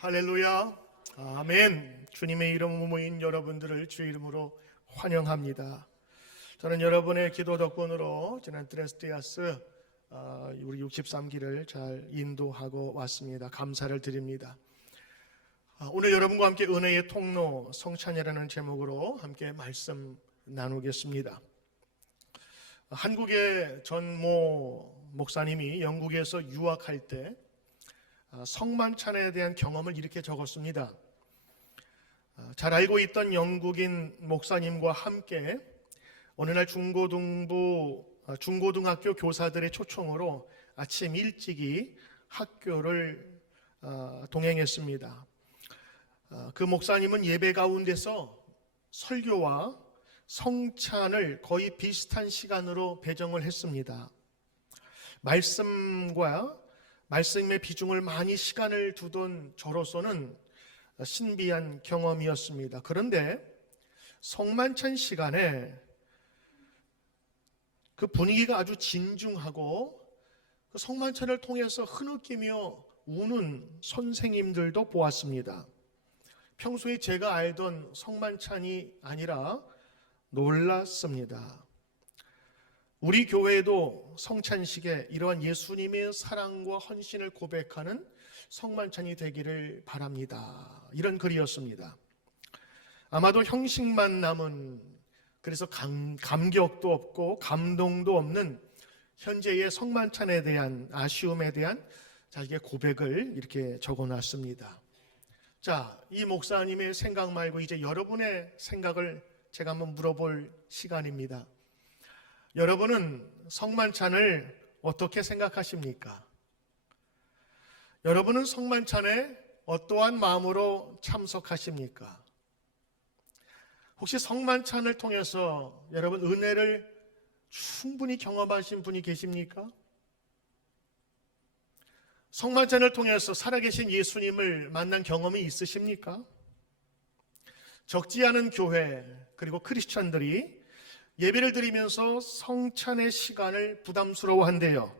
할렐루야, 아멘. 주님의 이름으로 모인 여러분들을 주의 이름으로 환영합니다. 저는 여러분의 기도 덕분으로 지난 트레스티아스 우리 63기를 잘 인도하고 왔습니다. 감사를 드립니다. 오늘 여러분과 함께 은혜의 통로 성찬이라는 제목으로 함께 말씀 나누겠습니다. 한국의 전모 목사님이 영국에서 유학할 때 성만찬에 대한 경험을 이렇게 적었습니다. 잘 알고 있던 영국인 목사님과 함께 어느 날 중고등학교 교사들의 초청으로 아침 일찍이 학교를 동행했습니다. 그 목사님은 예배 가운데서 설교와 성찬을 거의 비슷한 시간으로 배정을 했습니다. 말씀의 비중을 많이 시간을 두던 저로서는 신비한 경험이었습니다. 그런데 성만찬 시간에 그 분위기가 아주 진중하고 그 성만찬을 통해서 흐느끼며 우는 선생님들도 보았습니다. 평소에 제가 알던 성만찬이 아니라 놀랐습니다. 우리 교회에도 성찬식에 이러한 예수님의 사랑과 헌신을 고백하는 성만찬이 되기를 바랍니다. 이런 글이었습니다. 아마도 형식만 남은, 그래서 감격도 없고 감동도 없는 현재의 성만찬에 대한 아쉬움에 대한 자기의 고백을 이렇게 적어놨습니다. 자, 이 목사님의 생각 말고 이제 여러분의 생각을 제가 한번 물어볼 시간입니다. 여러분은 성만찬을 어떻게 생각하십니까? 여러분은 성만찬에 어떠한 마음으로 참석하십니까? 혹시 성만찬을 통해서 여러분 은혜를 충분히 경험하신 분이 계십니까? 성만찬을 통해서 살아계신 예수님을 만난 경험이 있으십니까? 적지 않은 교회 그리고 크리스천들이 예배를 드리면서 성찬의 시간을 부담스러워한대요.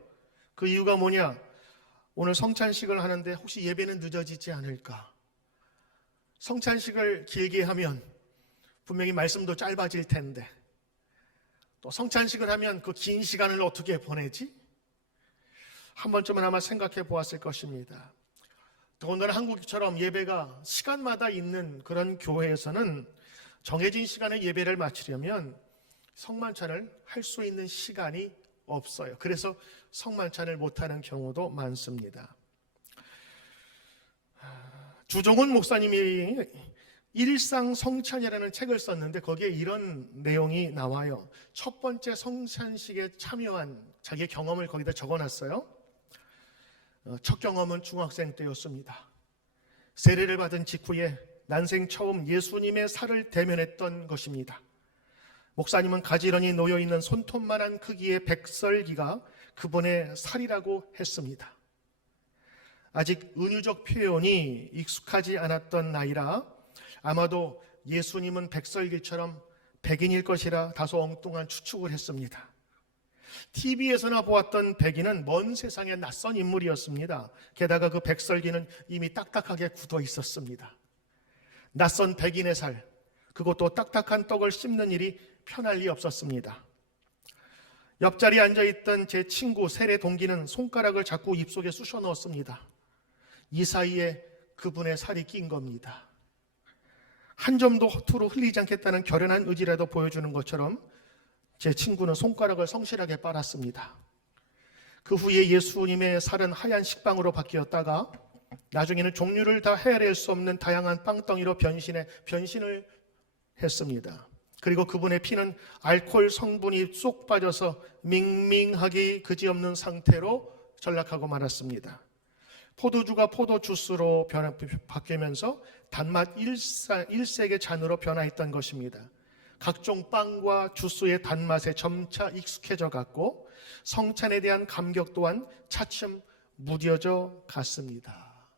그 이유가 뭐냐? 오늘 성찬식을 하는데 혹시 예배는 늦어지지 않을까? 성찬식을 길게 하면 분명히 말씀도 짧아질 텐데, 또 성찬식을 하면 그 긴 시간을 어떻게 보내지? 한 번쯤은 아마 생각해 보았을 것입니다. 더군다나 한국처럼 예배가 시간마다 있는 그런 교회에서는 정해진 시간에 예배를 마치려면 성만찬을 할 수 있는 시간이 없어요. 그래서 성만찬을 못하는 경우도 많습니다. 주종훈 목사님이 일상 성찬이라는 책을 썼는데 거기에 이런 내용이 나와요. 첫 번째 성찬식에 참여한 자기의 경험을 거기다 적어놨어요. 첫 경험은 중학생 때였습니다. 세례를 받은 직후에 난생 처음 예수님의 살을 대면했던 것입니다. 목사님은 가지런히 놓여있는 손톱만한 크기의 백설기가 그분의 살이라고 했습니다. 아직 은유적 표현이 익숙하지 않았던 나이라 아마도 예수님은 백설기처럼 백인일 것이라 다소 엉뚱한 추측을 했습니다. TV에서나 보았던 백인은 먼 세상의 낯선 인물이었습니다. 게다가 그 백설기는 이미 딱딱하게 굳어 있었습니다. 낯선 백인의 살, 그것도 딱딱한 떡을 씹는 일이 편할 리 없었습니다. 옆자리에 앉아있던 제 친구 세례 동기는 손가락을 자꾸 입속에 쑤셔 넣었습니다. 이 사이에 그분의 살이 낀 겁니다. 한 점도 허투루 흘리지 않겠다는 결연한 의지라도 보여주는 것처럼 제 친구는 손가락을 성실하게 빨았습니다. 그 후에 예수님의 살은 하얀 식빵으로 바뀌었다가 나중에는 종류를 다 헤아릴 수 없는 다양한 빵덩이로 변신을 했습니다. 그리고 그분의 피는 알코올 성분이 쏙 빠져서 밍밍하기 그지없는 상태로 전락하고 말았습니다. 포도주가 포도주스로 바뀌면서 단맛 일색의 잔으로 변화했던 것입니다. 각종 빵과 주스의 단맛에 점차 익숙해져 갔고 성찬에 대한 감격 또한 차츰 무뎌져 갔습니다.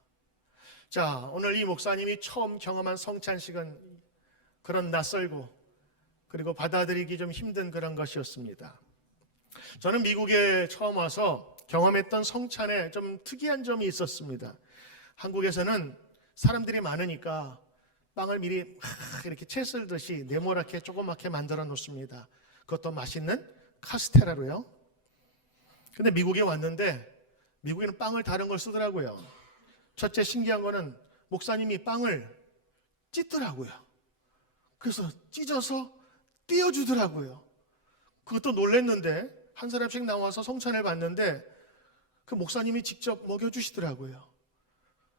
자, 오늘 이 목사님이 처음 경험한 성찬식은 그런 낯설고 그리고 받아들이기 좀 힘든 그런 것이었습니다. 저는 미국에 처음 와서 경험했던 성찬에 좀 특이한 점이 있었습니다. 한국에서는 사람들이 많으니까 빵을 미리 이렇게 채 썰듯이 네모나게 조그맣게 만들어 놓습니다. 그것도 맛있는 카스테라로요. 근데 미국에 왔는데 미국에는 빵을 다른 걸 쓰더라고요. 첫째 신기한 거는 목사님이 빵을 찢더라고요. 그래서 찢어서 띄워주더라고요. 그것도 놀랬는데 한 사람씩 나와서 성찬을 받는데 그 목사님이 직접 먹여주시더라고요.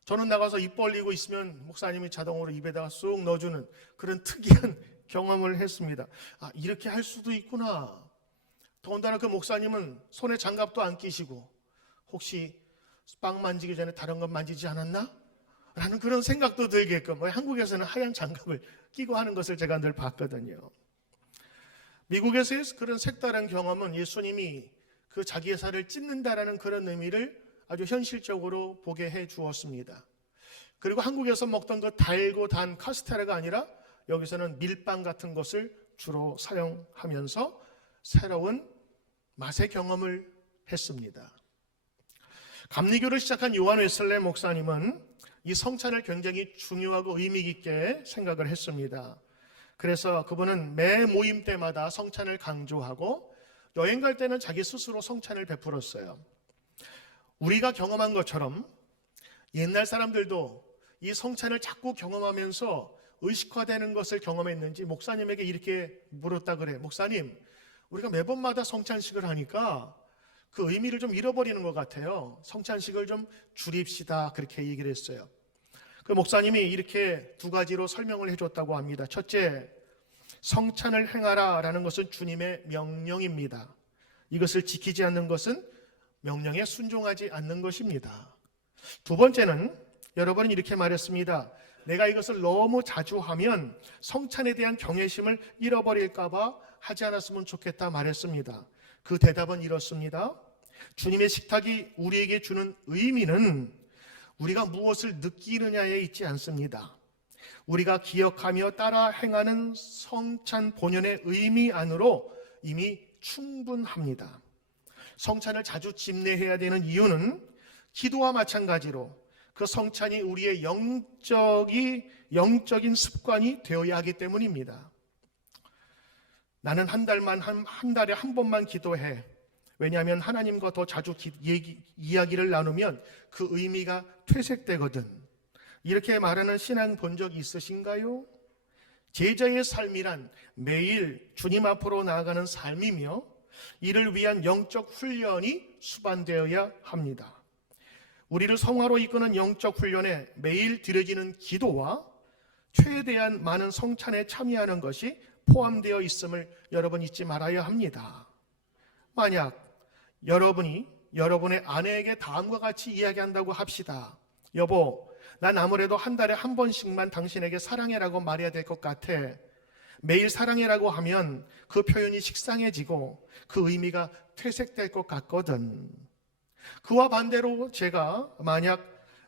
저는 나가서 입 벌리고 있으면 목사님이 자동으로 입에다가 쑥 넣어주는 그런 특이한 경험을 했습니다. 아, 이렇게 할 수도 있구나. 더군다나 그 목사님은 손에 장갑도 안 끼시고 혹시 빵 만지기 전에 다른 것 만지지 않았나? 라는 그런 생각도 들게끔 한국에서는 하얀 장갑을 끼고 하는 것을 제가 늘 봤거든요. 미국에서의 그런 색다른 경험은 예수님이 그 자기의 살을 찢는다라는 그런 의미를 아주 현실적으로 보게 해 주었습니다. 그리고 한국에서 먹던 그 달고 단 카스테라가 아니라 여기서는 밀빵 같은 것을 주로 사용하면서 새로운 맛의 경험을 했습니다. 감리교를 시작한 요한 웨슬레 목사님은 이 성찬을 굉장히 중요하고 의미 깊게 생각을 했습니다. 그래서 그분은 매 모임 때마다 성찬을 강조하고 여행 갈 때는 자기 스스로 성찬을 베풀었어요. 우리가 경험한 것처럼 옛날 사람들도 이 성찬을 자꾸 경험하면서 의식화되는 것을 경험했는지 목사님에게 이렇게 물었다 그래. 목사님, 우리가 매번마다 성찬식을 하니까 그 의미를 좀 잃어버리는 것 같아요. 성찬식을 좀 줄입시다. 그렇게 얘기를 했어요. 그 목사님이 이렇게 두 가지로 설명을 해줬다고 합니다. 첫째, 성찬을 행하라 라는 것은 주님의 명령입니다. 이것을 지키지 않는 것은 명령에 순종하지 않는 것입니다. 두 번째는 여러분은 이렇게 말했습니다. 내가 이것을 너무 자주 하면 성찬에 대한 경외심을 잃어버릴까 봐 하지 않았으면 좋겠다 말했습니다. 그 대답은 이렇습니다. 주님의 식탁이 우리에게 주는 의미는 우리가 무엇을 느끼느냐에 있지 않습니다. 우리가 기억하며 따라 행하는 성찬 본연의 의미 안으로 이미 충분합니다. 성찬을 자주 집례해야 되는 이유는 기도와 마찬가지로 그 성찬이 우리의 영적인 습관이 되어야 하기 때문입니다. 나는 한 달에 한 번만 기도해. 왜냐하면 하나님과 더 자주 이야기를 나누면 그 의미가 퇴색되거든. 이렇게 말하는 신앙 본 적 있으신가요? 제자의 삶이란 매일 주님 앞으로 나아가는 삶이며 이를 위한 영적 훈련이 수반되어야 합니다. 우리를 성화로 이끄는 영적 훈련에 매일 드려지는 기도와 최대한 많은 성찬에 참여하는 것이 포함되어 있음을 여러분 잊지 말아야 합니다. 만약 여러분이 여러분의 아내에게 다음과 같이 이야기한다고 합시다. 여보, 난 아무래도 한 달에 한 번씩만 당신에게 사랑해라고 말해야 될 것 같아. 매일 사랑해라고 하면 그 표현이 식상해지고 그 의미가 퇴색될 것 같거든. 그와 반대로 제가 만약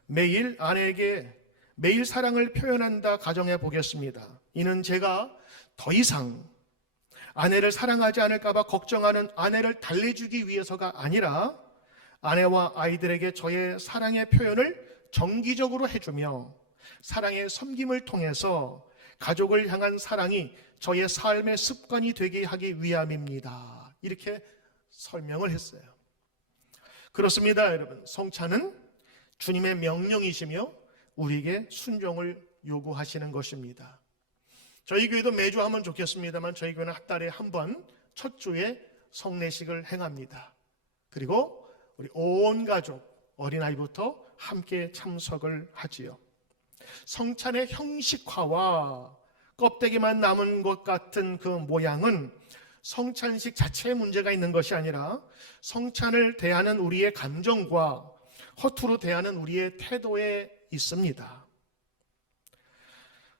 매일 아내에게 매일 사랑을 표현한다 가정해 보겠습니다. 이는 제가 더 이상 아내를 사랑하지 않을까 봐 걱정하는 아내를 달래주기 위해서가 아니라 아내와 아이들에게 저의 사랑의 표현을 정기적으로 해주며 사랑의 섬김을 통해서 가족을 향한 사랑이 저의 삶의 습관이 되게 하기 위함입니다. 이렇게 설명을 했어요. 그렇습니다, 여러분. 성찬은 주님의 명령이시며 우리에게 순종을 요구하시는 것입니다. 저희 교회도 매주 하면 좋겠습니다만 저희 교회는 한 달에 한 번 첫 주에 성례식을 행합니다. 그리고 우리 온 가족, 어린아이부터 함께 참석을 하지요. 성찬의 형식화와 껍데기만 남은 것 같은 그 모양은 성찬식 자체에 문제가 있는 것이 아니라 성찬을 대하는 우리의 감정과 허투루 대하는 우리의 태도에 있습니다.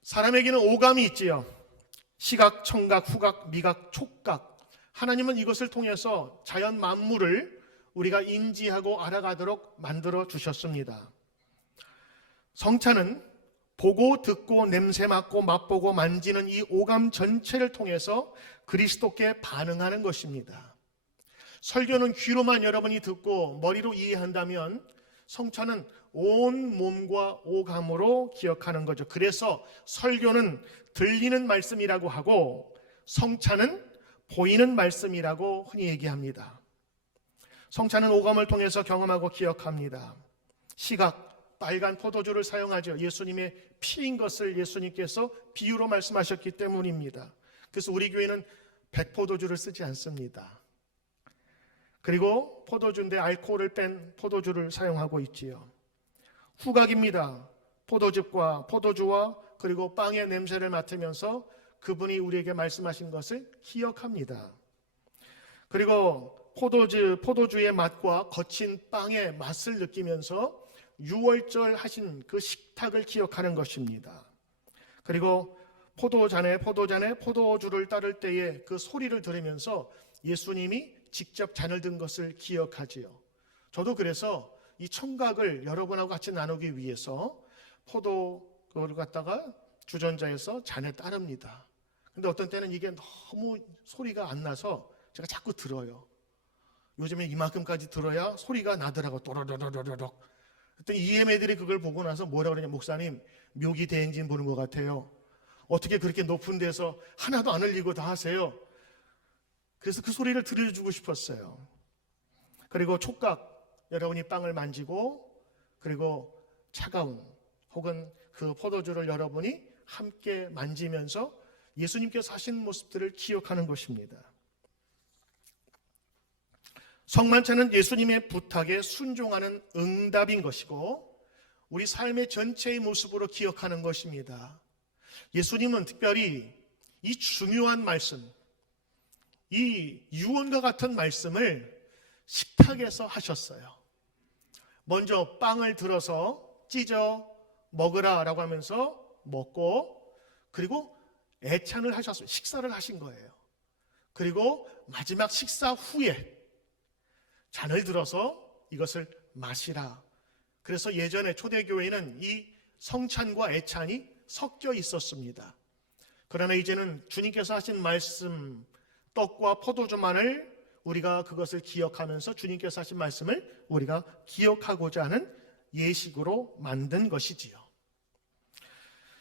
사람에게는 오감이 있지요. 시각, 청각, 후각, 미각, 촉각. 하나님은 이것을 통해서 자연 만물을 우리가 인지하고 알아가도록 만들어 주셨습니다. 성찬은 보고 듣고 냄새 맡고 맛보고 만지는 이 오감 전체를 통해서 그리스도께 반응하는 것입니다. 설교는 귀로만 여러분이 듣고 머리로 이해한다면 성찬은 온 몸과 오감으로 기억하는 거죠. 그래서 설교는 들리는 말씀이라고 하고 성찬은 보이는 말씀이라고 흔히 얘기합니다. 성찬은 오감을 통해서 경험하고 기억합니다. 시각, 빨간 포도주를 사용하죠. 예수님의 피인 것을 예수님께서 비유로 말씀하셨기 때문입니다. 그래서 우리 교회는 백포도주를 쓰지 않습니다. 그리고 포도주인데 알코올을 뺀 포도주를 사용하고 있지요. 후각입니다. 포도즙과 포도주와 그리고 빵의 냄새를 맡으면서 그분이 우리에게 말씀하신 것을 기억합니다. 그리고 포도주의 맛과 거친 빵의 맛을 느끼면서 유월절 하신 그 식탁을 기억하는 것입니다. 그리고 포도잔에 포도주를 따를 때의 그 소리를 들으면서 예수님이 직접 잔을 든 것을 기억하지요. 저도 그래서 이 청각을 여러분하고 같이 나누기 위해서 포도를 갖다가 주전자에서 잔에 따릅니다. 근데 어떤 때는 이게 너무 소리가 안 나서 제가 자꾸 들어요. 요즘에 이만큼까지 들어야 소리가 나더라고. 또로로로로록. 그랬더니 EM애들이 그걸 보고 나서 뭐라 그러냐. 목사님, 묘기 대행진 보는 것 같아요. 어떻게 그렇게 높은 데서 하나도 안 흘리고 다 하세요? 그래서 그 소리를 들려주고 싶었어요. 그리고 촉각, 여러분이 빵을 만지고 그리고 차가운 혹은 그 포도주를 여러분이 함께 만지면서 예수님께서 하신 모습들을 기억하는 것입니다. 성만찬은 예수님의 부탁에 순종하는 응답인 것이고 우리 삶의 전체의 모습으로 기억하는 것입니다. 예수님은 특별히 이 중요한 말씀, 이 유언과 같은 말씀을 식탁에서 하셨어요. 먼저 빵을 들어서 찢어 먹으라 라고 하면서 먹고 그리고 애찬을 하셨어요. 식사를 하신 거예요. 그리고 마지막 식사 후에 잔을 들어서 이것을 마시라. 그래서 예전에 초대교회는 이 성찬과 애찬이 섞여 있었습니다. 그러나 이제는 주님께서 하신 말씀, 떡과 포도주만을 우리가 그것을 기억하면서 주님께서 하신 말씀을 우리가 기억하고자 하는 예식으로 만든 것이지요.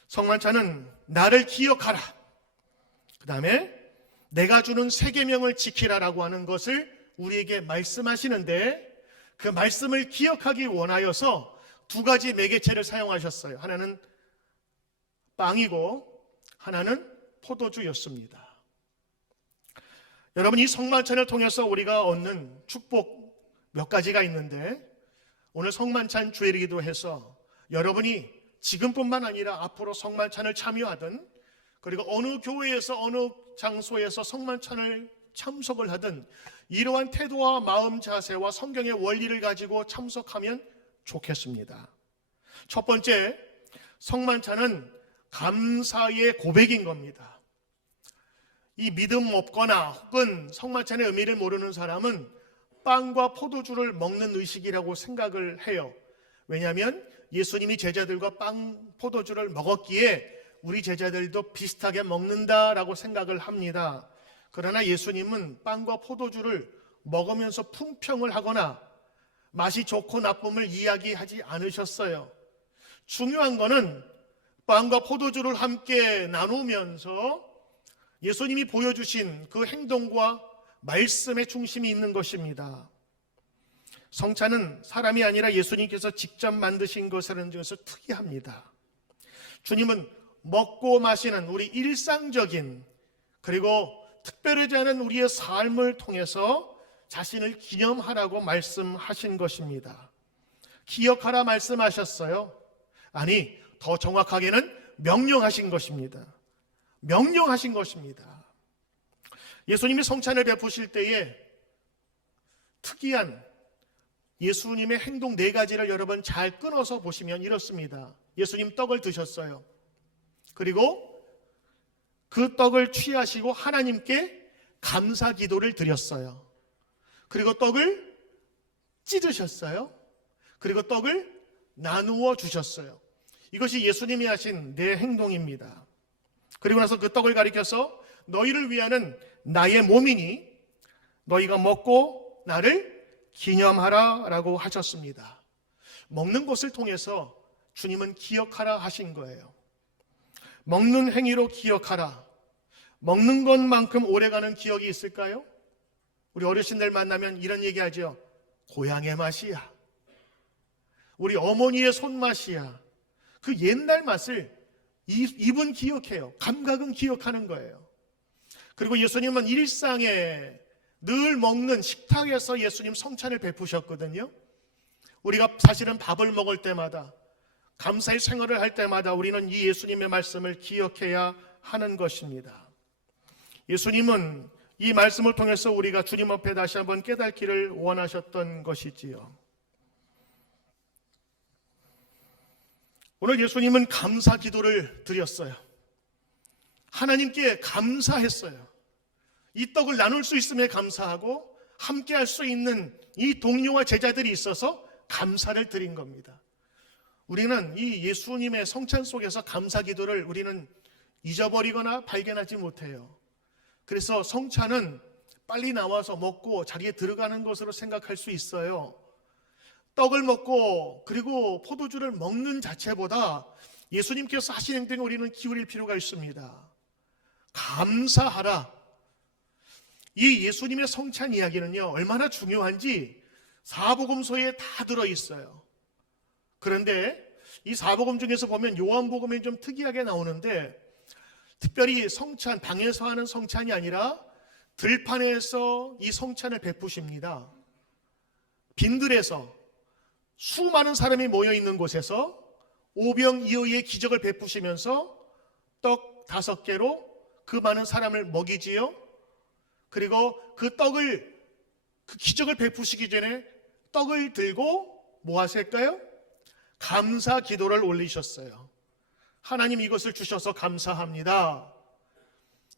성만찬은 나를 기억하라. 그 다음에 내가 주는 세 계명을 지키라라고 하는 것을 우리에게 말씀하시는데 그 말씀을 기억하기 원하여서 두 가지 매개체를 사용하셨어요. 하나는 빵이고 하나는 포도주였습니다. 여러분, 이 성만찬을 통해서 우리가 얻는 축복 몇 가지가 있는데 오늘 성만찬 주일이기도 해서 여러분이 지금뿐만 아니라 앞으로 성만찬을 참여하든 그리고 어느 교회에서 어느 장소에서 성만찬을 참석을 하든 이러한 태도와 마음 자세와 성경의 원리를 가지고 참석하면 좋겠습니다. 첫 번째, 성만찬은 감사의 고백인 겁니다. 이 믿음 없거나 혹은 성만찬의 의미를 모르는 사람은 빵과 포도주를 먹는 의식이라고 생각을 해요. 왜냐하면 예수님이 제자들과 빵, 포도주를 먹었기에 우리 제자들도 비슷하게 먹는다라고 생각을 합니다. 그러나 예수님은 빵과 포도주를 먹으면서 품평을 하거나 맛이 좋고 나쁨을 이야기하지 않으셨어요. 중요한 거는 빵과 포도주를 함께 나누면서 예수님이 보여주신 그 행동과 말씀의 중심이 있는 것입니다. 성찬은 사람이 아니라 예수님께서 직접 만드신 것이라는 점에서 특이합니다. 주님은 먹고 마시는 우리 일상적인 그리고 특별하지 않은 우리의 삶을 통해서 자신을 기념하라고 말씀하신 것입니다. 기억하라 말씀하셨어요. 아니, 더 정확하게는 명령하신 것입니다. 명령하신 것입니다. 예수님이 성찬을 베푸실 때에 특이한 예수님의 행동 네 가지를 여러분 잘 끊어서 보시면 이렇습니다. 예수님 떡을 드셨어요. 그리고 그 떡을 취하시고 하나님께 감사 기도를 드렸어요. 그리고 떡을 찢으셨어요. 그리고 떡을 나누어 주셨어요. 이것이 예수님이 하신 네 행동입니다. 그리고 나서 그 떡을 가리켜서 너희를 위하는 나의 몸이니 너희가 먹고 나를 기념하라 라고 하셨습니다. 먹는 것을 통해서 주님은 기억하라 하신 거예요. 먹는 행위로 기억하라. 먹는 것만큼 오래가는 기억이 있을까요? 우리 어르신들 만나면 이런 얘기하죠. 고향의 맛이야. 우리 어머니의 손맛이야. 그 옛날 맛을 입은 기억해요. 감각은 기억하는 거예요. 그리고 예수님은 일상에 늘 먹는 식탁에서 예수님 성찬을 베푸셨거든요. 우리가 사실은 밥을 먹을 때마다, 감사의 생활을 할 때마다 우리는 이 예수님의 말씀을 기억해야 하는 것입니다. 예수님은 이 말씀을 통해서 우리가 주님 앞에 다시 한번 깨닫기를 원하셨던 것이지요. 오늘 예수님은 감사 기도를 드렸어요. 하나님께 감사했어요. 이 떡을 나눌 수 있음에 감사하고 함께 할 수 있는 이 동료와 제자들이 있어서 감사를 드린 겁니다. 우리는 이 예수님의 성찬 속에서 감사 기도를 우리는 잊어버리거나 발견하지 못해요. 그래서 성찬은 빨리 나와서 먹고 자리에 들어가는 것으로 생각할 수 있어요. 떡을 먹고 그리고 포도주를 먹는 자체보다 예수님께서 하신 행동에 우리는 기울일 필요가 있습니다. 감사하라. 이 예수님의 성찬 이야기는요, 얼마나 중요한지 사복음서에 다 들어있어요. 그런데 이 사복음 중에서 보면 요한복음이 좀 특이하게 나오는데, 특별히 성찬, 방에서 하는 성찬이 아니라 들판에서 이 성찬을 베푸십니다. 빈들에서 수많은 사람이 모여있는 곳에서 오병이어의 기적을 베푸시면서 떡 5개로 그 많은 사람을 먹이지요. 그리고 그 기적을 베푸시기 전에 떡을 들고 뭐 하실까요? 감사 기도를 올리셨어요. 하나님, 이것을 주셔서 감사합니다.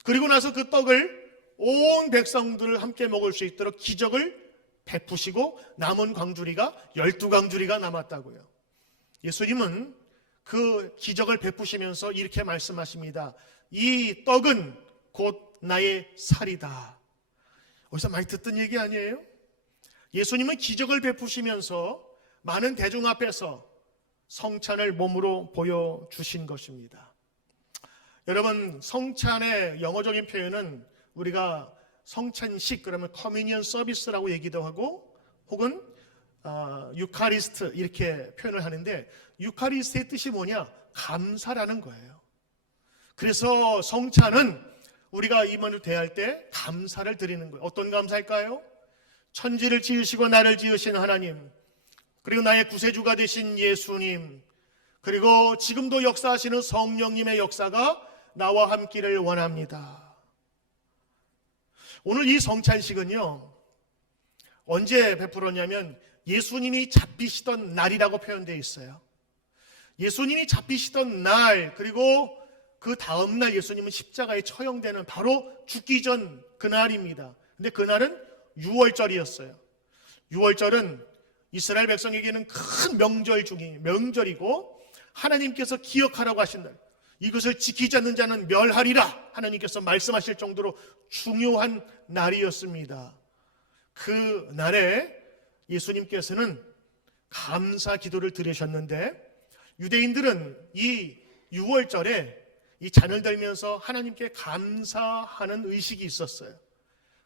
그리고 나서 그 떡을 온 백성들을 함께 먹을 수 있도록 기적을 베푸시고 남은 광주리가 12광주리가 남았다고요. 예수님은 그 기적을 베푸시면서 이렇게 말씀하십니다. 이 떡은 곧 나의 살이다. 어디서 많이 듣던 얘기 아니에요? 예수님은 기적을 베푸시면서 많은 대중 앞에서 성찬을 몸으로 보여주신 것입니다. 여러분, 성찬의 영어적인 표현은 우리가 성찬식, 그러면 커뮤니언 서비스라고 얘기도 하고, 혹은 유카리스트 이렇게 표현을 하는데, 유카리스트의 뜻이 뭐냐? 감사라는 거예요. 그래서 성찬은 우리가 이만을 대할 때 감사를 드리는 거예요. 어떤 감사일까요? 천지를 지으시고 나를 지으신 하나님, 그리고 나의 구세주가 되신 예수님, 그리고 지금도 역사하시는 성령님의 역사가 나와 함께를 원합니다. 오늘 이 성찬식은요, 언제 베풀었냐면 예수님이 잡히시던 날이라고 표현되어 있어요. 예수님이 잡히시던 날, 그리고 그 다음 날 예수님은 십자가에 처형되는 바로 죽기 전 그날입니다. 근데 그날은 유월절이었어요. 유월절은 이스라엘 백성에게는 큰 명절이고 하나님께서 기억하라고 하신 날, 이것을 지키지 않는 자는 멸하리라 하나님께서 말씀하실 정도로 중요한 날이었습니다. 그 날에 예수님께서는 감사 기도를 드리셨는데, 유대인들은 이 유월절에 이 잔을 들면서 하나님께 감사하는 의식이 있었어요.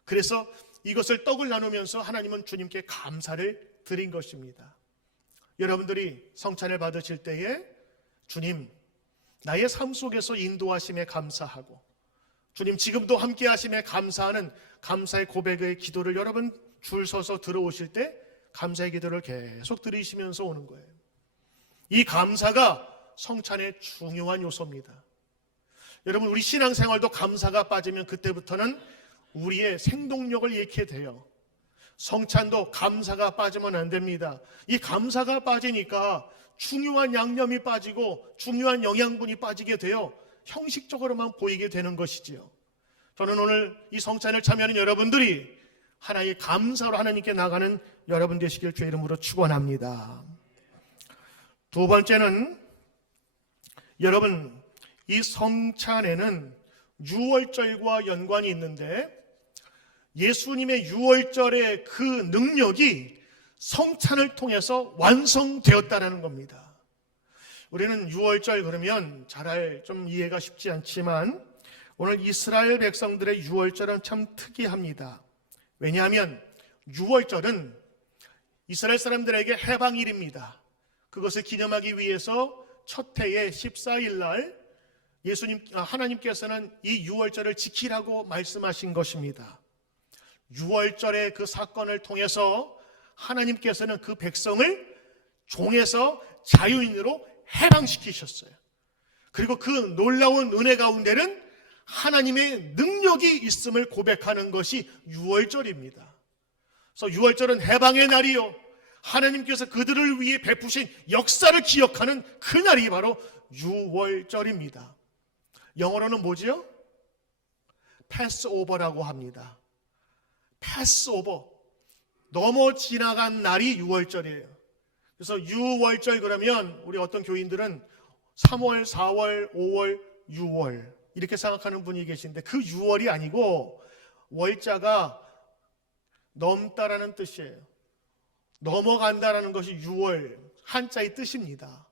그래서 이것을 떡을 나누면서 하나님은 주님께 감사를 드린 것입니다. 여러분들이 성찬을 받으실 때에 주님, 나의 삶 속에서 인도하심에 감사하고, 주님 지금도 함께 하심에 감사하는 감사의 고백의 기도를 여러분 줄 서서 들어오실 때 감사의 기도를 계속 들으시면서 오는 거예요. 이 감사가 성찬의 중요한 요소입니다. 여러분, 우리 신앙생활도 감사가 빠지면 그때부터는 우리의 생동력을 잃게 돼요. 성찬도 감사가 빠지면 안 됩니다. 이 감사가 빠지니까 중요한 양념이 빠지고 중요한 영양분이 빠지게 되어 형식적으로만 보이게 되는 것이지요. 저는 오늘 이 성찬을 참여하는 여러분들이 하나의 감사로 하나님께 나가는 여러분 되시길 주의 이름으로 축원합니다. 두 번째는, 여러분, 이 성찬에는 유월절과 연관이 있는데, 예수님의 유월절의 그 능력이 성찬을 통해서 완성되었다라는 겁니다. 우리는 6월절 그러면 잘 좀 이해가 쉽지 않지만 오늘 이스라엘 백성들의 6월절은 참 특이합니다. 왜냐하면 6월절은 이스라엘 사람들에게 해방일입니다. 그것을 기념하기 위해서 첫 해의 14일 날 하나님께서는 이 6월절을 지키라고 말씀하신 것입니다. 6월절의 그 사건을 통해서 하나님께서는 그 백성을 종에서 자유인으로 해방시키셨어요. 그리고 그 놀라운 은혜 가운데는 하나님의 능력이 있음을 고백하는 것이 6월절입니다. 그래서 6월절은 해방의 날이요, 하나님께서 그들을 위해 베푸신 역사를 기억하는 그 날이 바로 6월절입니다. 영어로는 뭐지요? 패스오버라고 합니다. 패스오버, 넘어 지나간 날이 6월절이에요. 그래서 6월절 그러면 우리 어떤 교인들은 3월, 4월, 5월, 6월 이렇게 생각하는 분이 계신데 그 6월이 아니고 월자가 넘다라는 뜻이에요. 넘어간다라는 것이 6월 한자의 뜻입니다.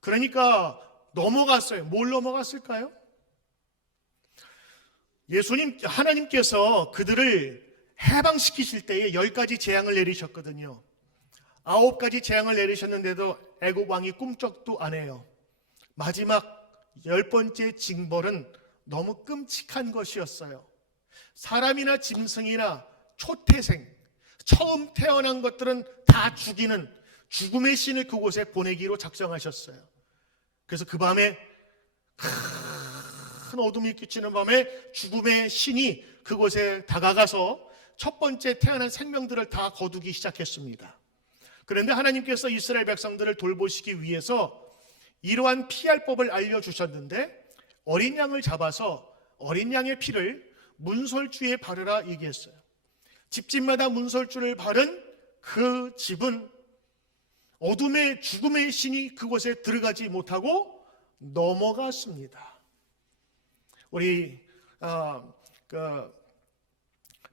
그러니까 넘어갔어요. 뭘 넘어갔을까요? 하나님께서 그들을 해방시키실 때에 10가지 재앙을 내리셨거든요. 9가지 재앙을 내리셨는데도 애굽 왕이 꿈쩍도 안 해요. 마지막 10번째 징벌은 너무 끔찍한 것이었어요. 사람이나 짐승이나 초태생, 처음 태어난 것들은 다 죽이는 죽음의 신을 그곳에 보내기로 작정하셨어요. 그래서 그 밤에 큰 어둠이 끼치는 밤에 죽음의 신이 그곳에 다가가서 첫 번째 태어난 생명들을 다 거두기 시작했습니다. 그런데 하나님께서 이스라엘 백성들을 돌보시기 위해서 이러한 피할 법을 알려주셨는데 어린 양을 잡아서 어린 양의 피를 문설주에 바르라 얘기했어요. 집집마다 문설주를 바른 그 집은 어둠의 죽음의 신이 그곳에 들어가지 못하고 넘어갔습니다. 우리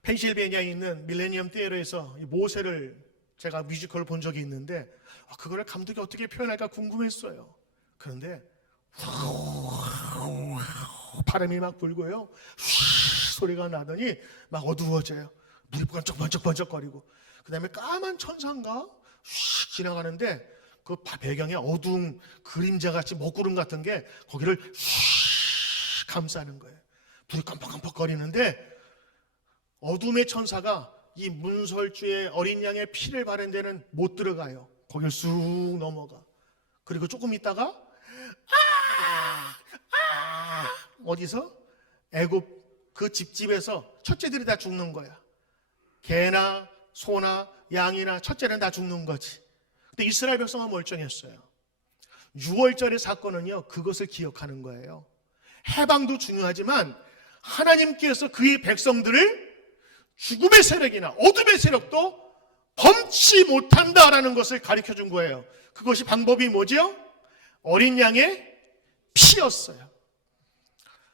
펜실베니아에 있는 밀레니엄 티에터에서 모세를 제가 뮤지컬을 본 적이 있는데 그거를 감독이 어떻게 표현할까 궁금했어요. 그런데 바람이 막 불고요, 소리가 나더니 막 어두워져요. 물이 번쩍번쩍거리고 그 다음에 까만 천사인가 지나가는데 그 배경에 어두운 그림자같이 먹구름 같은 게 거기를 감싸는 거예요. 불이 깜빡깜빡거리는데 어둠의 천사가 이 문설주에 어린 양의 피를 바른 데는 못 들어가요. 거길 쑥 넘어가. 그리고 조금 있다가 어디서? 애굽 그 집집에서 첫째들이 다 죽는 거야. 개나 소나 양이나 첫째는 다 죽는 거지. 근데 이스라엘 백성은 멀쩡했어요. 6월절의 사건은요, 그것을 기억하는 거예요. 해방도 중요하지만 하나님께서 그의 백성들을 죽음의 세력이나 어둠의 세력도 범치 못한다라는 것을 가르쳐 준 거예요. 그것이 방법이 뭐죠? 어린 양의 피였어요.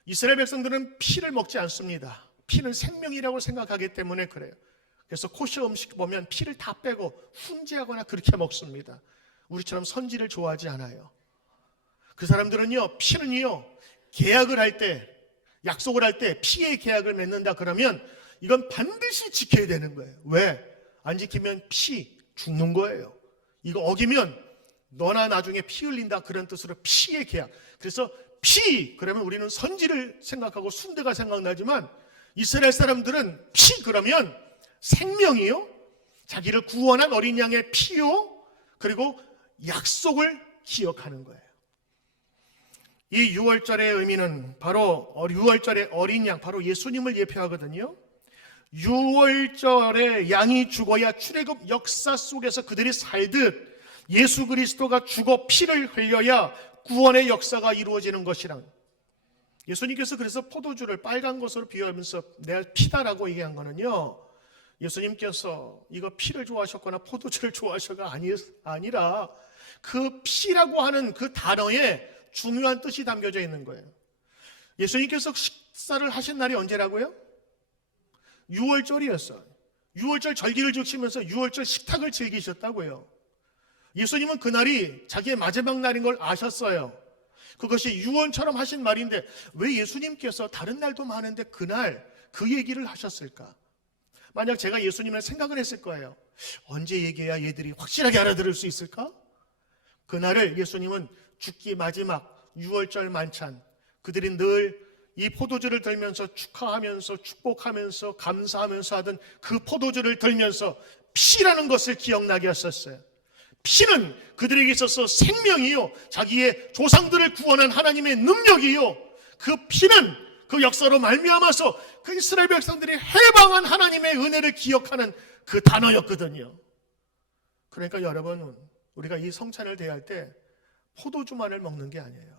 이스라엘 백성들은 피를 먹지 않습니다. 피는 생명이라고 생각하기 때문에 그래요. 그래서 코셔 음식 보면 피를 다 빼고 훈제하거나 그렇게 먹습니다. 우리처럼 선지를 좋아하지 않아요. 그 사람들은요, 피는요, 계약을 할 때, 약속을 할 때 피의 계약을 맺는다 그러면 이건 반드시 지켜야 되는 거예요. 왜? 안 지키면 피 죽는 거예요. 이거 어기면 너나 나중에 피 흘린다, 그런 뜻으로 피의 계약. 그래서 피 그러면 우리는 선지를 생각하고 순대가 생각나지만 이스라엘 사람들은 피 그러면 생명이요, 자기를 구원한 어린 양의 피요, 그리고 약속을 기억하는 거예요. 이 6월절의 의미는 바로 6월절의 어린 양, 바로 예수님을 예표하거든요. 6월절에 양이 죽어야 출애굽 역사 속에서 그들이 살듯 예수 그리스도가 죽어 피를 흘려야 구원의 역사가 이루어지는 것이란, 예수님께서 그래서 포도주를 빨간 것으로 비유하면서 내 피다라고 얘기한 거는요, 예수님께서 이거 피를 좋아하셨거나 포도주를 좋아하셔가 아니라 그 피라고 하는 그 단어에 중요한 뜻이 담겨져 있는 거예요. 예수님께서 식사를 하신 날이 언제라고요? 6월절이었어요. 유월절 절기를 지키면서 유월절 식탁을 즐기셨다고요. 예수님은 그날이 자기의 마지막 날인 걸 아셨어요. 그것이 유언처럼 하신 말인데 왜 예수님께서 다른 날도 많은데 그날 그 얘기를 하셨을까? 만약 제가 예수님을 생각을 했을 거예요. 언제 얘기해야 얘들이 확실하게 알아들을 수 있을까? 그날을 예수님은 죽기 마지막 유월절 만찬, 그들이 늘 이 포도주를 들면서 축하하면서 축복하면서 감사하면서 하던 그 포도주를 들면서 피라는 것을 기억나게 하셨어요. 피는 그들에게 있어서 생명이요, 자기의 조상들을 구원한 하나님의 능력이요, 그 피는 그 역사로 말미암아서 그 이스라엘 백성들이 해방한 하나님의 은혜를 기억하는 그 단어였거든요. 그러니까 여러분, 우리가 이 성찬을 대할 때 포도주만을 먹는 게 아니에요.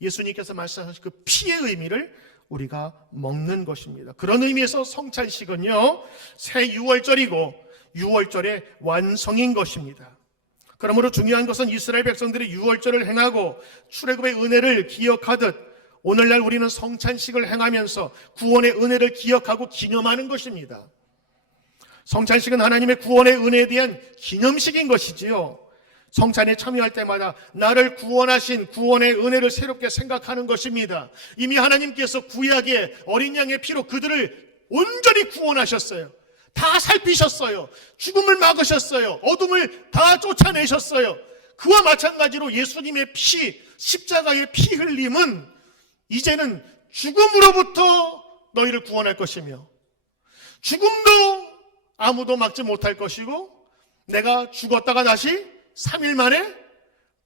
예수님께서 말씀하신 그 피의 의미를 우리가 먹는 것입니다. 그런 의미에서 성찬식은요, 새 유월절이고 유월절의 완성인 것입니다. 그러므로 중요한 것은 이스라엘 백성들이 유월절을 행하고 출애굽의 은혜를 기억하듯 오늘날 우리는 성찬식을 행하면서 구원의 은혜를 기억하고 기념하는 것입니다. 성찬식은 하나님의 구원의 은혜에 대한 기념식인 것이지요. 성찬에 참여할 때마다 나를 구원하신 구원의 은혜를 새롭게 생각하는 것입니다. 이미 하나님께서 구약의 어린 양의 피로 그들을 온전히 구원하셨어요. 다 살피셨어요. 죽음을 막으셨어요. 어둠을 다 쫓아내셨어요. 그와 마찬가지로 예수님의 피, 십자가의 피 흘림은 이제는 죽음으로부터 너희를 구원할 것이며 죽음도 아무도 막지 못할 것이고 내가 죽었다가 다시 3일 만에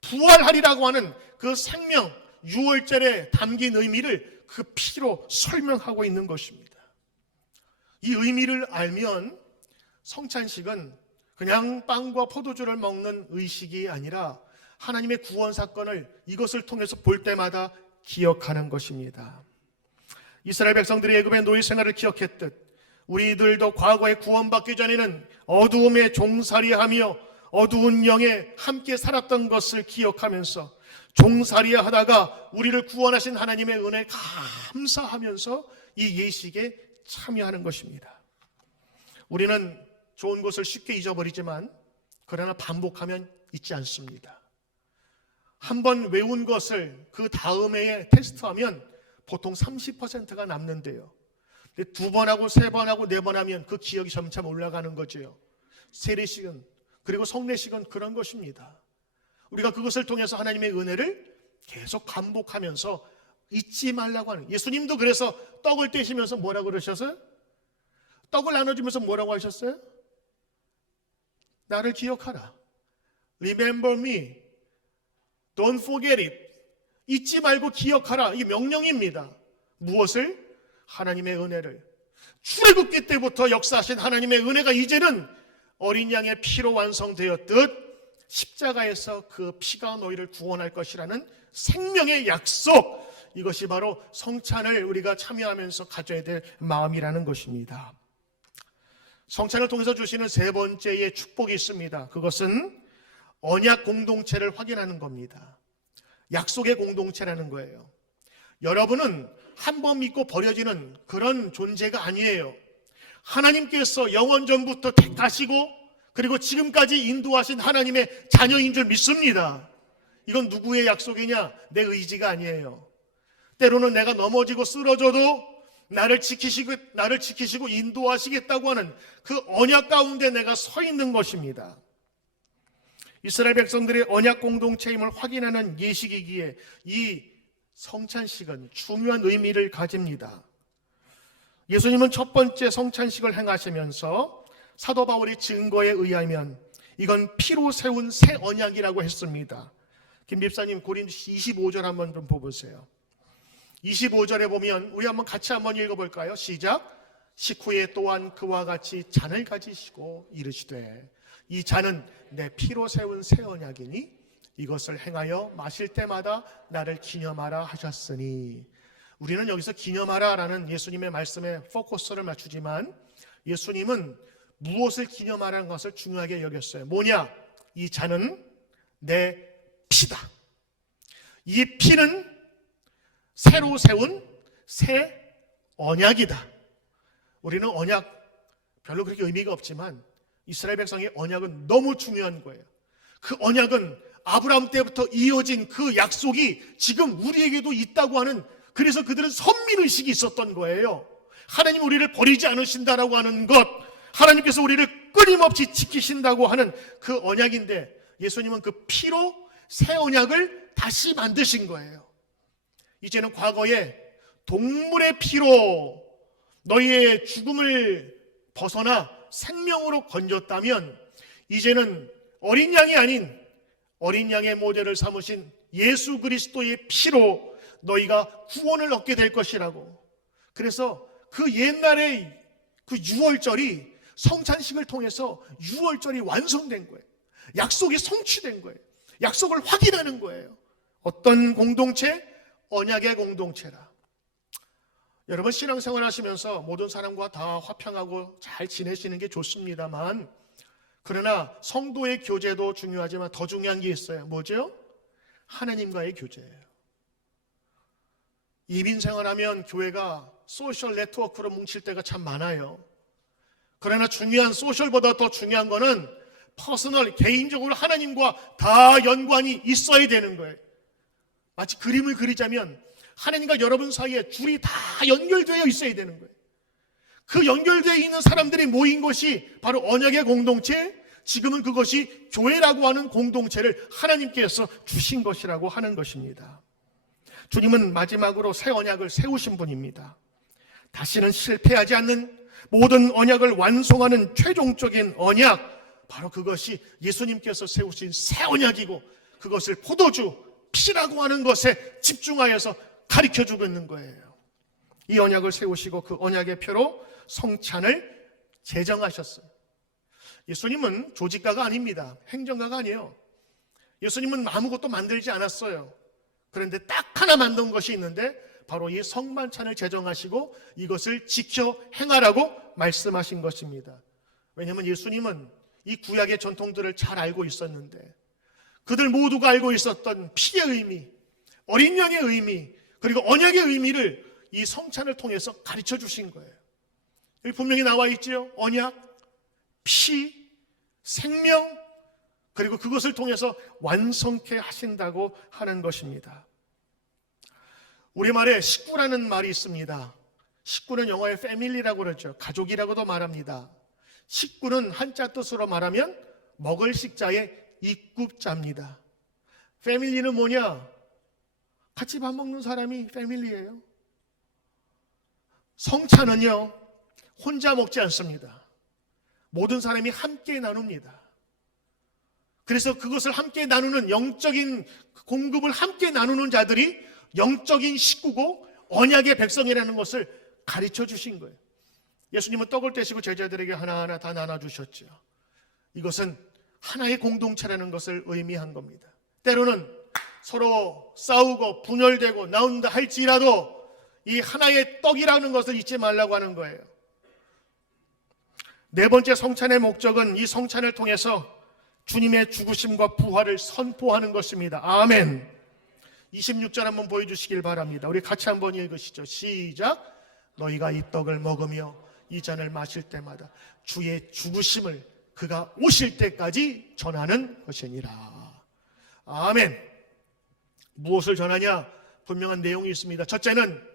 부활하리라고 하는 그 생명, 유월절에 담긴 의미를 그 피로 설명하고 있는 것입니다. 이 의미를 알면 성찬식은 그냥 빵과 포도주를 먹는 의식이 아니라 하나님의 구원 사건을 이것을 통해서 볼 때마다 기억하는 것입니다. 이스라엘 백성들이 애굽의 노예 생활을 기억했듯 우리들도 과거에 구원받기 전에는 어두움에 종살이하며 어두운 영에 함께 살았던 것을 기억하면서 종살이야 하다가 우리를 구원하신 하나님의 은혜에 감사하면서 이 예식에 참여하는 것입니다. 우리는 좋은 것을 쉽게 잊어버리지만 그러나 반복하면 잊지 않습니다. 한번 외운 것을 그 다음에 테스트하면 보통 30%가 남는데요. 두 번 하고 세 번 하고 네 번 하면 그 기억이 점점 올라가는 거죠. 세례식은 그리고 성례식은 그런 것입니다. 우리가 그것을 통해서 하나님의 은혜를 계속 반복하면서 잊지 말라고 하는, 예수님도 그래서 떡을 떼시면서 뭐라고 그러셨어요? 떡을 나눠주면서 뭐라고 하셨어요? 나를 기억하라. Remember me. Don't forget it. 잊지 말고 기억하라. 이 명령입니다. 무엇을? 하나님의 은혜를. 출애굽기 때부터 역사하신 하나님의 은혜가 이제는 어린 양의 피로 완성되었듯 십자가에서 그 피가 너희를 구원할 것이라는 생명의 약속, 이것이 바로 성찬을 우리가 참여하면서 가져야 될 마음이라는 것입니다. 성찬을 통해서 주시는 세 번째의 축복이 있습니다. 그것은 언약 공동체를 확인하는 겁니다. 약속의 공동체라는 거예요. 여러분은 한 번 믿고 버려지는 그런 존재가 아니에요. 하나님께서 영원 전부터 택하시고 그리고 지금까지 인도하신 하나님의 자녀인 줄 믿습니다. 이건 누구의 약속이냐? 내 의지가 아니에요. 때로는 내가 넘어지고 쓰러져도 나를 지키시고 인도하시겠다고 하는 그 언약 가운데 내가 서 있는 것입니다. 이스라엘 백성들의 언약 공동체임을 확인하는 예식이기에 이 성찬식은 중요한 의미를 가집니다. 예수님은 첫 번째 성찬식을 행하시면서 사도 바울의 증거에 의하면 이건 피로 세운 새 언약이라고 했습니다. 김 집사님 고린도서 25절 한번 좀 보세요. 25절에 보면 우리 같이 한번 읽어볼까요? 시작. 식후에 또한 그와 같이 잔을 가지시고 이르시되 이 잔은 내 피로 세운 새 언약이니 이것을 행하여 마실 때마다 나를 기념하라 하셨으니, 우리는 여기서 기념하라라는 예수님의 말씀에 포커스를 맞추지만 예수님은 무엇을 기념하라는 것을 중요하게 여겼어요. 뭐냐? 이 잔은 내 피다. 이 피는 새로 세운 새 언약이다. 우리는 언약 별로 그렇게 의미가 없지만 이스라엘 백성의 언약은 너무 중요한 거예요. 그 언약은 아브라함 때부터 이어진 그 약속이 지금 우리에게도 있다고 하는, 그래서 그들은 선민의식이 있었던 거예요. 하나님 우리를 버리지 않으신다라고 하는 것, 하나님께서 우리를 끊임없이 지키신다고 하는 그 언약인데, 예수님은 그 피로 새 언약을 다시 만드신 거예요. 이제는 과거에 동물의 피로 너희의 죽음을 벗어나 생명으로 건졌다면, 이제는 어린 양이 아닌 어린 양의 모델을 삼으신 예수 그리스도의 피로 너희가 구원을 얻게 될 것이라고. 그래서 그 옛날의 그 유월절이, 성찬식을 통해서 유월절이 완성된 거예요. 약속이 성취된 거예요. 약속을 확인하는 거예요. 어떤 공동체? 언약의 공동체라. 여러분, 신앙생활 하시면서 모든 사람과 다 화평하고 잘 지내시는 게 좋습니다만, 그러나 성도의 교제도 중요하지만 더 중요한 게 있어요. 뭐죠? 하나님과의 교제예요. 이민생활하면 교회가 소셜 네트워크로 뭉칠 때가 참 많아요. 그러나 중요한, 소셜보다 더 중요한 거는 퍼스널, 개인적으로 하나님과 다 연관이 있어야 되는 거예요. 마치 그림을 그리자면 하나님과 여러분 사이에 줄이 다 연결되어 있어야 되는 거예요. 그 연결되어 있는 사람들이 모인 것이 바로 언약의 공동체, 지금은 그것이 교회라고 하는 공동체를 하나님께서 주신 것이라고 하는 것입니다. 주님은 마지막으로 새 언약을 세우신 분입니다. 다시는 실패하지 않는 모든 언약을 완성하는 최종적인 언약, 바로 그것이 예수님께서 세우신 새 언약이고, 그것을 포도주, 피라고 하는 것에 집중하여서 가르쳐주고 있는 거예요. 이 언약을 세우시고 그 언약의 표로 성찬을 제정하셨어요. 예수님은 조직가가 아닙니다. 행정가가 아니에요. 예수님은 아무것도 만들지 않았어요. 그런데 딱 하나 만든 것이 있는데, 바로 이 성만찬을 제정하시고 이것을 지켜 행하라고 말씀하신 것입니다. 왜냐하면 예수님은 이 구약의 전통들을 잘 알고 있었는데, 그들 모두가 알고 있었던 피의 의미, 어린 양의 의미, 그리고 언약의 의미를 이 성찬을 통해서 가르쳐 주신 거예요. 여기 분명히 나와 있지요. 언약, 피, 생명, 그리고 그것을 통해서 완성케 하신다고 하는 것입니다. 우리말에 식구라는 말이 있습니다. 식구는 영어에 패밀리라고 그러죠. 가족이라고도 말합니다. 식구는 한자 뜻으로 말하면 먹을 식자의 입굽자입니다. 패밀리는 뭐냐? 같이 밥 먹는 사람이 패밀리예요. 성찬은요, 혼자 먹지 않습니다. 모든 사람이 함께 나눕니다. 그래서 그것을 함께 나누는, 영적인 공급을 함께 나누는 자들이 영적인 식구고 언약의 백성이라는 것을 가르쳐 주신 거예요. 예수님은 떡을 떼시고 제자들에게 하나하나 다 나눠주셨죠. 이것은 하나의 공동체라는 것을 의미한 겁니다. 때로는 서로 싸우고 분열되고 나온다 할지라도 이 하나의 떡이라는 것을 잊지 말라고 하는 거예요. 네 번째 성찬의 목적은 이 성찬을 통해서 주님의 죽으심과 부활을 선포하는 것입니다. 아멘. 26절 한번 보여주시길 바랍니다. 우리 같이 한번 읽으시죠. 시작. 너희가 이 떡을 먹으며 이 잔을 마실 때마다 주의 죽으심을 그가 오실 때까지 전하는 것이니라. 아멘. 무엇을 전하냐? 분명한 내용이 있습니다. 첫째는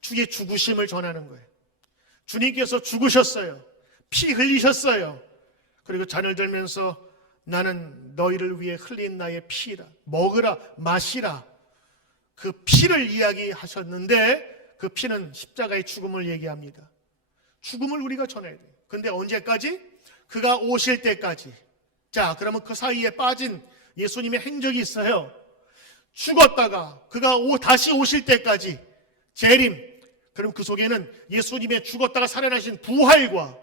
주의 죽으심을 전하는 거예요. 주님께서 죽으셨어요. 피 흘리셨어요. 그리고 잔을 들면서 나는 너희를 위해 흘린 나의 피다. 먹으라, 마시라. 그 피를 이야기하셨는데 그 피는 십자가의 죽음을 얘기합니다. 죽음을 우리가 전해야 돼요. 근데 언제까지? 그가 오실 때까지. 자, 그러면 그 사이에 빠진 예수님의 행적이 있어요. 죽었다가 그가 다시 오실 때까지 재림. 그럼 그 속에는 예수님의 죽었다가 살아나신 부활과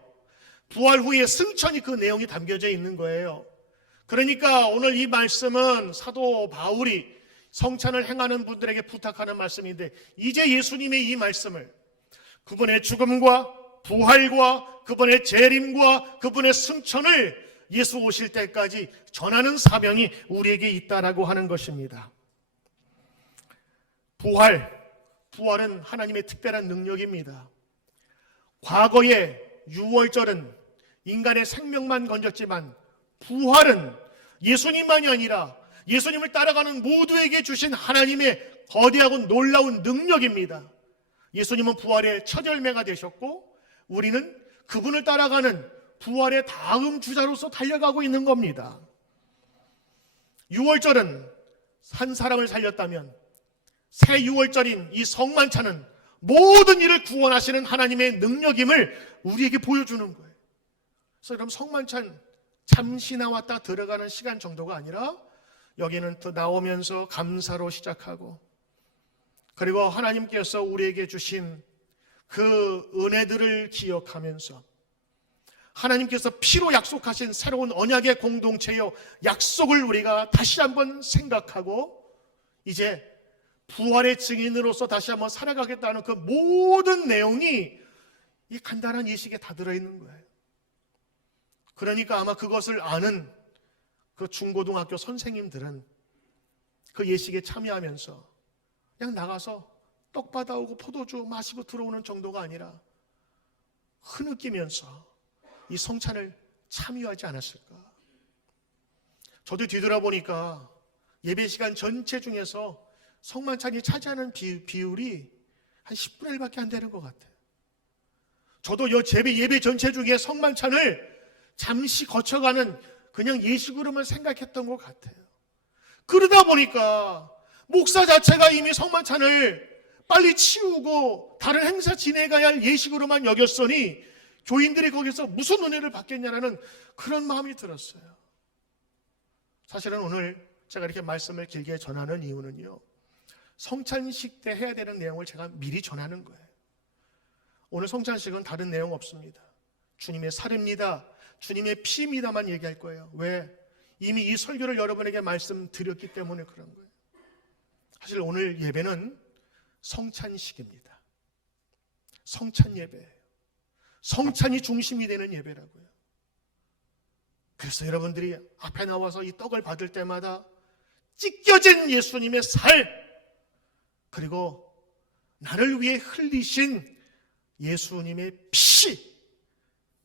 부활 후의 승천이, 그 내용이 담겨져 있는 거예요. 그러니까 오늘 이 말씀은 사도 바울이 성찬을 행하는 분들에게 부탁하는 말씀인데, 이제 예수님의 이 말씀을 그분의 죽음과 부활과 그분의 재림과 그분의 승천을 예수 오실 때까지 전하는 사명이 우리에게 있다라고 하는 것입니다. 부활은 하나님의 특별한 능력입니다. 과거의 유월절은 인간의 생명만 건졌지만 부활은 예수님만이 아니라 예수님을 따라가는 모두에게 주신 하나님의 거대하고 놀라운 능력입니다. 예수님은 부활의 첫 열매가 되셨고 우리는 그분을 따라가는 부활의 다음 주자로서 달려가고 있는 겁니다. 유월절은 한 사람을 살렸다면 새 유월절인 이 성만찬은 모든 일을 구원하시는 하나님의 능력임을 우리에게 보여주는 거예요. 그래서 여러분, 성만찬 잠시 나왔다 들어가는 시간 정도가 아니라 여기는 또 나오면서 감사로 시작하고, 그리고 하나님께서 우리에게 주신 그 은혜들을 기억하면서 하나님께서 피로 약속하신 새로운 언약의 공동체요 약속을 우리가 다시 한번 생각하고 이제 부활의 증인으로서 다시 한번 살아가겠다는 그 모든 내용이 이 간단한 예식에 다 들어있는 거예요. 그러니까 아마 그것을 아는 그 중고등학교 선생님들은 그 예식에 참여하면서 그냥 나가서 떡 받아오고 포도주 마시고 들어오는 정도가 아니라 흐느끼면서 이 성찬을 참여하지 않았을까. 저도 뒤돌아보니까 예배 시간 전체 중에서 성만찬이 차지하는 비율이 한 10분의 1밖에 안 되는 것 같아요. 저도 예배 전체 중에 성만찬을 잠시 거쳐가는 그냥 예식으로만 생각했던 것 같아요. 그러다 보니까 목사 자체가 이미 성만찬을 빨리 치우고 다른 행사 지내가야 할 예식으로만 여겼으니 교인들이 거기서 무슨 은혜를 받겠냐라는 그런 마음이 들었어요. 사실은 오늘 제가 이렇게 말씀을 길게 전하는 이유는요, 성찬식 때 해야 되는 내용을 제가 미리 전하는 거예요. 오늘 성찬식은 다른 내용 없습니다. 주님의 살입니다, 주님의 피입니다만 얘기할 거예요. 왜? 이미 이 설교를 여러분에게 말씀드렸기 때문에 그런 거예요. 사실 오늘 예배는 성찬식입니다. 성찬 예배예요. 성찬이 중심이 되는 예배라고요. 그래서 여러분들이 앞에 나와서 이 떡을 받을 때마다 찢겨진 예수님의 살, 그리고 나를 위해 흘리신 예수님의 피,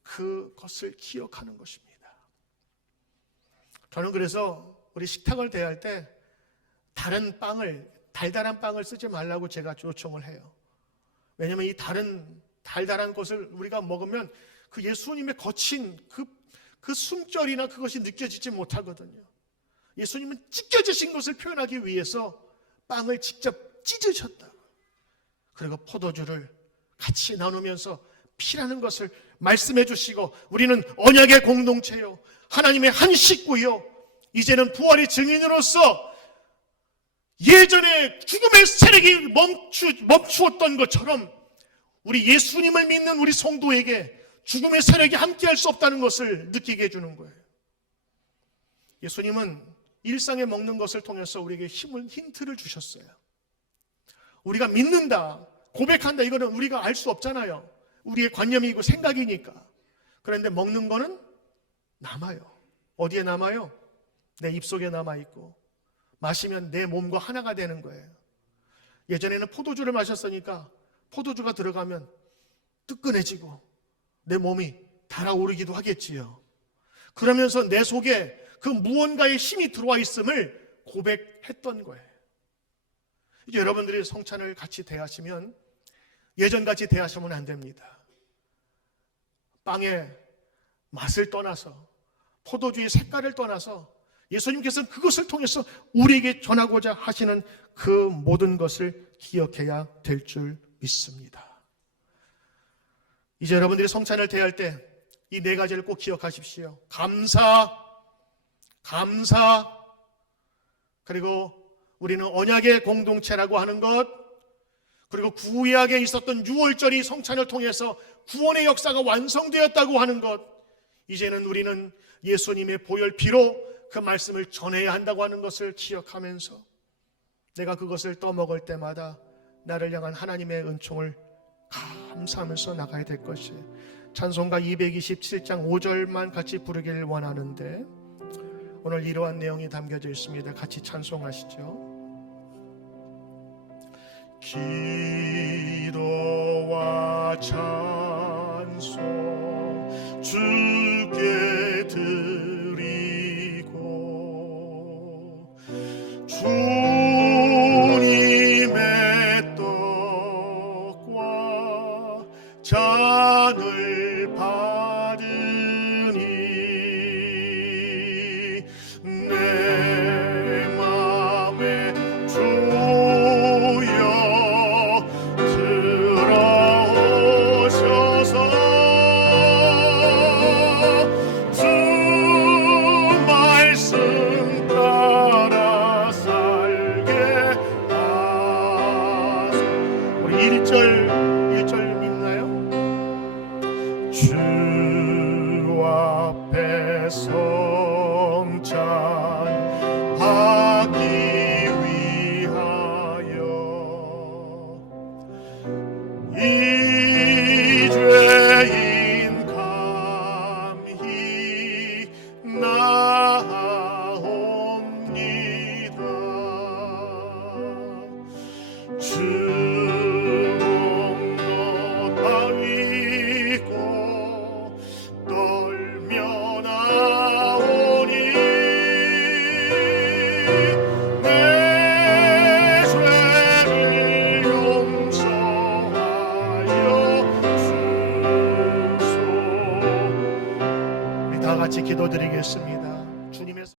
그것을 기억하는 것입니다. 저는 그래서 우리 식탁을 대할 때 다른 빵을, 달달한 빵을 쓰지 말라고 제가 요청을 해요. 왜냐하면 이 다른 달달한 것을 우리가 먹으면 그 예수님의 거친 그 숨결이나 그것이 느껴지지 못하거든요. 예수님은 찢겨지신 것을 표현하기 위해서 빵을 직접 찢으셨다. 그리고 포도주를 같이 나누면서 피라는 것을 말씀해 주시고, 우리는 언약의 공동체요, 하나님의 한 식구요, 이제는 부활의 증인으로서 예전에 죽음의 세력이 멈추었던 것처럼 우리 예수님을 믿는 우리 성도에게 죽음의 세력이 함께할 수 없다는 것을 느끼게 해주는 거예요. 예수님은 일상에 먹는 것을 통해서 우리에게 힌트를 주셨어요. 우리가 믿는다, 고백한다, 이거는 우리가 알 수 없잖아요. 우리의 관념이고 생각이니까. 그런데 먹는 거는 남아요. 어디에 남아요? 내 입속에 남아있고, 마시면 내 몸과 하나가 되는 거예요. 예전에는 포도주를 마셨으니까 포도주가 들어가면 뜨끈해지고 내 몸이 달아오르기도 하겠지요. 그러면서 내 속에 그 무언가의 힘이 들어와 있음을 고백했던 거예요. 이제 여러분들이 성찬을 같이 대하시면 예전같이 대하시면 안 됩니다. 빵의 맛을 떠나서, 포도주의 색깔을 떠나서 예수님께서는 그것을 통해서 우리에게 전하고자 하시는 그 모든 것을 기억해야 될 줄 믿습니다. 이제 여러분들이 성찬을 대할 때 이 네 가지를 꼭 기억하십시오. 감사, 그리고 우리는 언약의 공동체라고 하는 것, 그리고 구약에 있었던 유월절이 성찬을 통해서 구원의 역사가 완성되었다고 하는 것, 이제는 우리는 예수님의 보혈 피로 그 말씀을 전해야 한다고 하는 것을 기억하면서 내가 그것을 떠먹을 때마다 나를 향한 하나님의 은총을 감사하면서 나가야 될 것이에요. 찬송가 227장 5절만 같이 부르기를 원하는데 오늘 이러한 내용이 담겨져 있습니다. 같이 찬송하시죠. 기도와 찬송 주 1절 믿나요? 주 앞에 성찬하기 위하여 이 죄인 감히 나옵니다. 주 공로 바위고 떨며 나오니 내 죄를 용서하여 주소. 우리 다 같이 기도드리겠습니다. 주님의